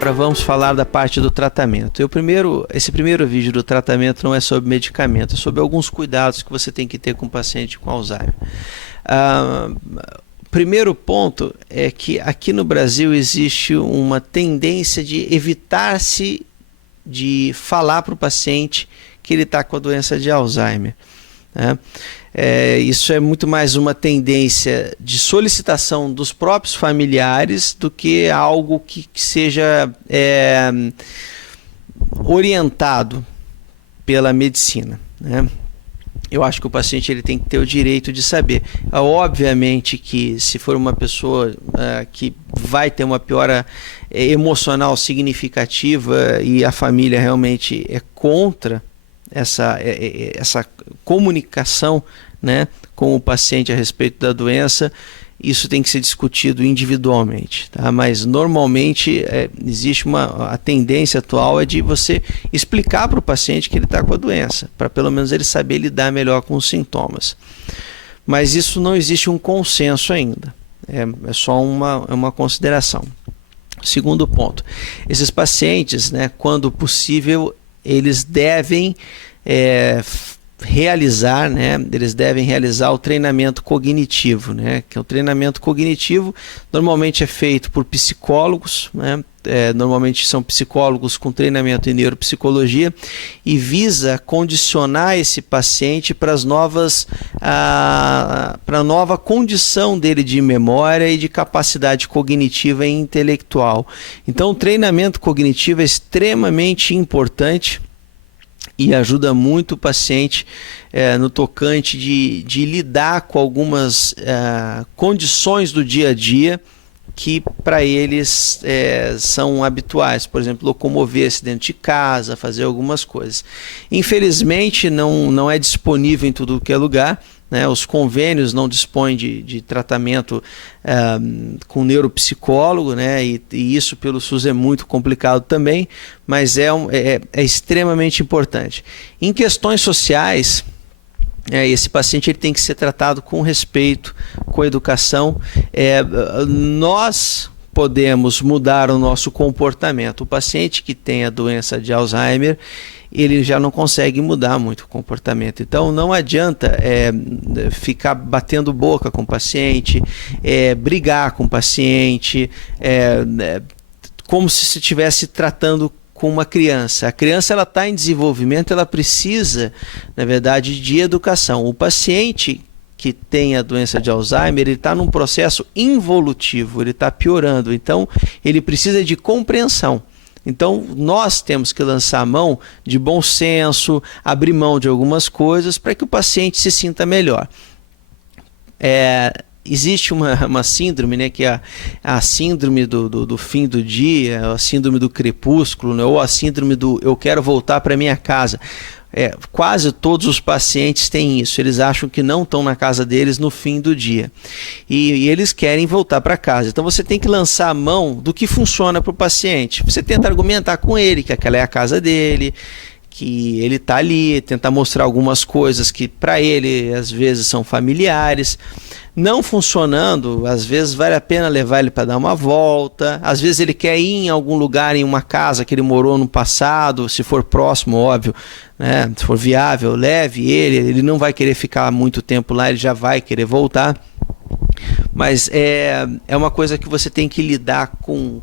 Agora vamos falar da parte do tratamento. Esse primeiro vídeo do tratamento não é sobre medicamento, é sobre alguns cuidados que você tem que ter com o paciente com Alzheimer. Primeiro ponto é que aqui no Brasil existe uma tendência de evitar-se de falar para o paciente que ele está com a doença de Alzheimer, né? Isso é muito mais uma tendência de solicitação dos próprios familiares do que algo que seja orientado pela medicina, né? Eu acho que o paciente ele tem que ter o direito de saber. Obviamente que se for uma pessoa que vai ter uma piora emocional significativa e a família realmente é contra essa comunicação, né, com o paciente a respeito da doença, isso tem que ser discutido individualmente, tá? Mas normalmente existe a tendência atual de você explicar para o paciente que ele está com a doença, para pelo menos ele saber lidar melhor com os sintomas. Mas isso não existe um consenso ainda, é só uma consideração. Segundo ponto, esses pacientes, né, quando possível, eles devem realizar o treinamento cognitivo, né? Que o treinamento cognitivo normalmente é feito por psicólogos, né? Normalmente são psicólogos com treinamento em neuropsicologia e visa condicionar esse paciente para a nova condição dele de memória e de capacidade cognitiva e intelectual. Então o treinamento cognitivo é extremamente importante e ajuda muito o paciente no tocante de lidar com algumas condições do dia a dia que para eles são habituais, por exemplo, locomover-se dentro de casa, fazer algumas coisas. Infelizmente não é disponível em tudo que é lugar, né? Os convênios não dispõem de tratamento com neuropsicólogo, né? E isso pelo SUS é muito complicado também, mas é extremamente importante. Em questões sociais, esse paciente ele tem que ser tratado com respeito, com educação. Nós podemos mudar o nosso comportamento. O paciente que tem a doença de Alzheimer, ele já não consegue mudar muito o comportamento. Então não adianta ficar batendo boca com o paciente, brigar com o paciente, como se estivesse tratando com uma criança. A criança ela está em desenvolvimento, ela precisa, na verdade, de educação. O paciente que tem a doença de Alzheimer, ele está num processo involutivo, ele está piorando, então ele precisa de compreensão. Então nós temos que lançar a mão de bom senso, abrir mão de algumas coisas para que o paciente se sinta melhor. Existe uma síndrome, né, que é a síndrome do fim do dia, a síndrome do crepúsculo, né, ou a síndrome do eu quero voltar para minha casa. Quase todos os pacientes têm isso, eles acham que não estão na casa deles no fim do dia e eles querem voltar para casa. Então você tem que lançar a mão do que funciona para o paciente. Você tenta argumentar com ele que aquela é a casa dele, que ele está ali, tentar mostrar algumas coisas que para ele às vezes são familiares. Não funcionando, às vezes vale a pena levar ele para dar uma volta, às vezes ele quer ir em algum lugar, em uma casa que ele morou no passado, se for próximo, óbvio, né? Se for viável, leve ele não vai querer ficar muito tempo lá, ele já vai querer voltar. Mas é uma coisa que você tem que lidar com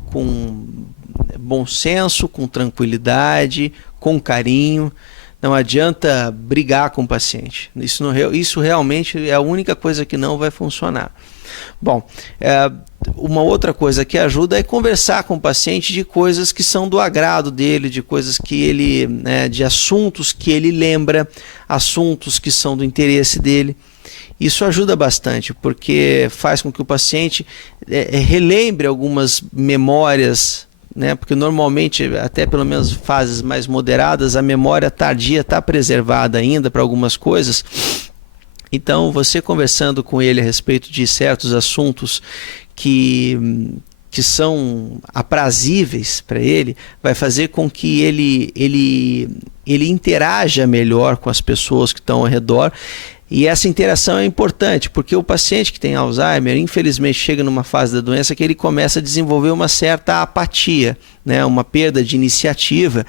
bom senso, com tranquilidade, com carinho. Não adianta brigar com o paciente. Isso realmente é a única coisa que não vai funcionar. Bom, uma outra coisa que ajuda é conversar com o paciente de coisas que são do agrado dele, de coisas que ele, de assuntos que ele lembra, assuntos que são do interesse dele. Isso ajuda bastante, porque faz com que o paciente relembre algumas memórias, né? Porque normalmente, até pelo menos fases mais moderadas, a memória tardia está preservada ainda para algumas coisas. Então, você conversando com ele a respeito de certos assuntos que são aprazíveis para ele, vai fazer com que ele interaja melhor com as pessoas que estão ao redor. E essa interação é importante, porque o paciente que tem Alzheimer, infelizmente, chega numa fase da doença que ele começa a desenvolver uma certa apatia, né? Uma perda de iniciativa,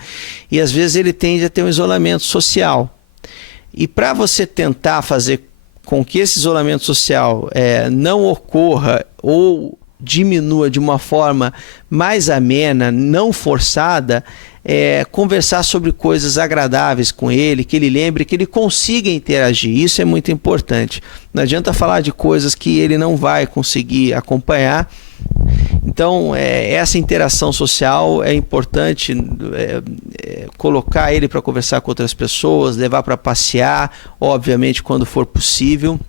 e às vezes ele tende a ter um isolamento social. E para você tentar fazer com que esse isolamento social não ocorra ou diminua de uma forma mais amena, não forçada, conversar sobre coisas agradáveis com ele, que ele lembre, que ele consiga interagir. Isso é muito importante. Não adianta falar de coisas que ele não vai conseguir acompanhar. Então, essa interação social é importante, colocar ele para conversar com outras pessoas, levar para passear, obviamente, quando for possível.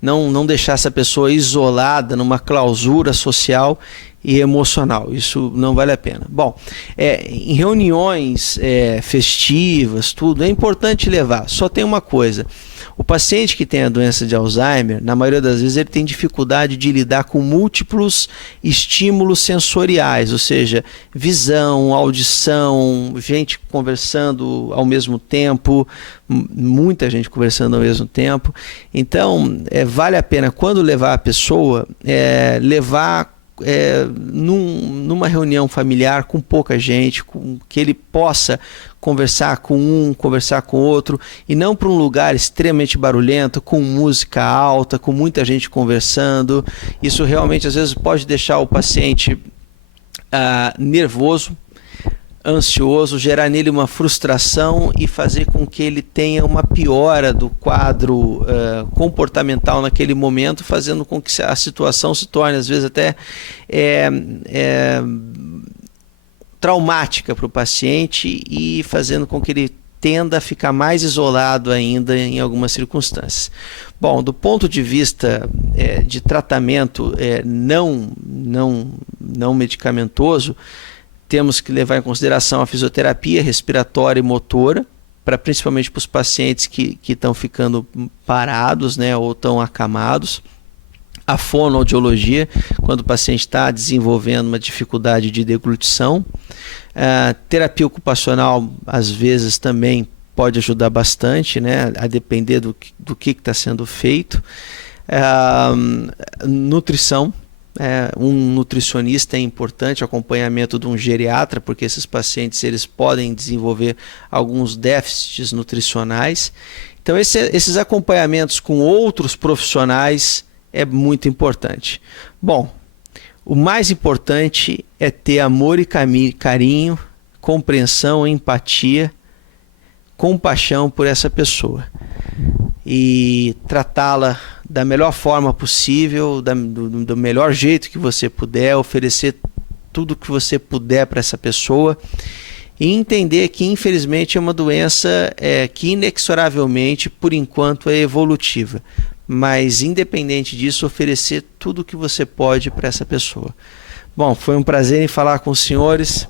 Não deixar essa pessoa isolada numa clausura social e emocional. Isso não vale a pena. Bom, em reuniões festivas, tudo, é importante levar. Só tem uma coisa: o paciente que tem a doença de Alzheimer, na maioria das vezes, ele tem dificuldade de lidar com múltiplos estímulos sensoriais, ou seja, visão, audição, gente conversando ao mesmo tempo, muita gente conversando ao mesmo tempo. Então, vale a pena, quando levar a pessoa, levar numa reunião familiar com pouca gente, que ele possa conversar com um, conversar com outro, e não para um lugar extremamente barulhento, com música alta, com muita gente conversando. Isso realmente às vezes pode deixar o paciente nervoso, ansioso, gerar nele uma frustração e fazer com que ele tenha uma piora do quadro comportamental naquele momento, fazendo com que a situação se torne às vezes até traumática para o paciente e fazendo com que ele tenda a ficar mais isolado ainda em algumas circunstâncias. Bom, do ponto de vista de tratamento não medicamentoso, temos que levar em consideração a fisioterapia respiratória e motora, principalmente para os pacientes que estão ficando parados, né, ou estão acamados. A fonoaudiologia, quando o paciente está desenvolvendo uma dificuldade de deglutição. Terapia ocupacional, às vezes, também pode ajudar bastante, né, a depender do que está sendo feito. Nutrição. Um nutricionista é importante, acompanhamento de um geriatra, porque esses pacientes eles podem desenvolver alguns déficits nutricionais. Então esses acompanhamentos com outros profissionais é muito importante. Bom, o mais importante é ter amor e carinho, compreensão, empatia, compaixão por essa pessoa e tratá-la da melhor forma possível, do melhor jeito que você puder, oferecer tudo que você puder para essa pessoa e entender que infelizmente é uma doença que inexoravelmente, por enquanto, é evolutiva, mas independente disso, oferecer tudo o que você pode para essa pessoa. Bom, foi um prazer em falar com os senhores.